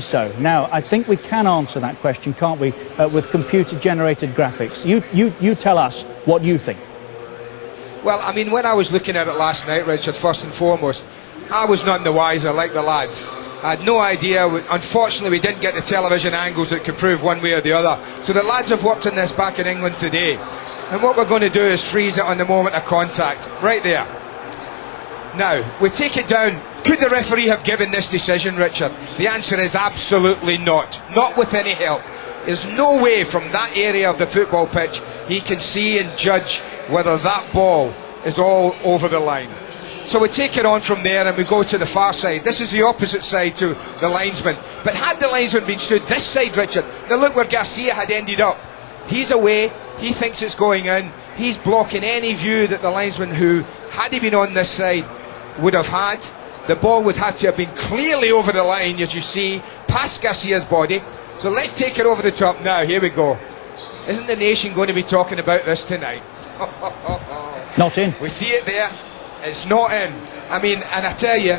So now I think we can answer that question, can't we, with computer-generated graphics. You tell us what you think. Well, I mean, when I was looking at it last night, Richard, first and foremost, I was none the wiser like the lads. I had no idea. Unfortunately, we didn't get the television angles that could prove one way or the other. So the lads have worked on this back in England today. And what we're going to do is freeze it on the moment of contact, right there. Now, we take it down. Could the referee have given this decision, Richard? The answer is absolutely not. Not with any help. There's no way from that area of the football pitch he can see and judge whether that ball is all over the line. So we take it on from there and we go to the far side. This is the opposite side to the linesman. But had the linesman been stood this side, Richard, now look where Garcia had ended up. He's away, he thinks it's going in, he's blocking any view that the linesman who, had he been on this side, would have had. The ball would have to have been clearly over the line, as you see, past Garcia's body. So let's take it over the top now. Here we go. Isn't the nation going to be talking about this tonight? Not in. We see it there. It's not in. I mean, and I tell you,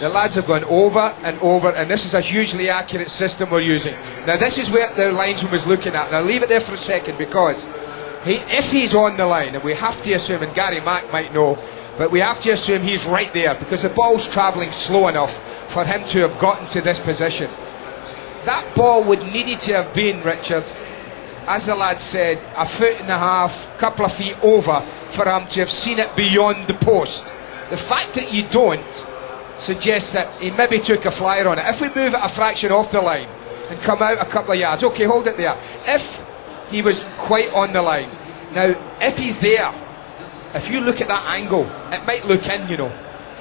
the lads have gone over and over, and this is a hugely accurate system we're using. Now, this is where the linesman was looking at. Now, leave it there for a second, because if he's on the line, and we have to assume, and Gary Mack might know, but we have to assume he's right there, because the ball's travelling slow enough for him to have gotten to this position. That ball would needed to have been, Richard, as the lad said, a foot and a half, couple of feet over, for him to have seen it beyond the post. The fact that you don't suggests that he maybe took a flyer on it. If we move it a fraction off the line and come out a couple of yards, okay, hold it there. If he was quite on the line, now if he's there, if you look at that angle, it might look in, you know.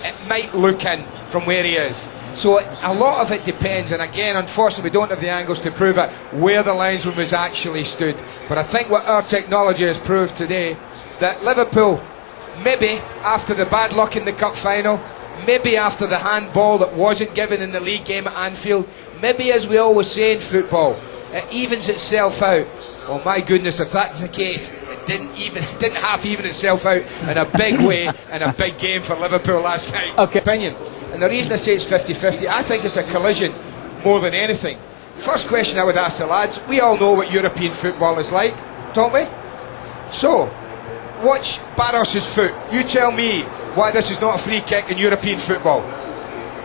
It might look in from where he is. So a lot of it depends, and again, unfortunately, we don't have the angles to prove it, where the linesman was actually stood. But I think what our technology has proved today, that Liverpool, maybe after the bad luck in the cup final, maybe after the handball that wasn't given in the league game at Anfield, maybe, as we always say in football, it evens itself out. Oh my goodness, if that's the case, it didn't half even itself out in a big way in a big game for Liverpool last night. Okay. Opinion. And the reason I say it's 50-50, I think it's a collision more than anything. First question I would ask the lads, we all know what European football is like, don't we? So, watch Barros's foot. You tell me why this is not a free kick in European football.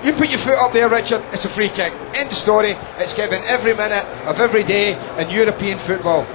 You put your foot up there, Richard, it's a free kick. End of story. It's given every minute of every day in European football.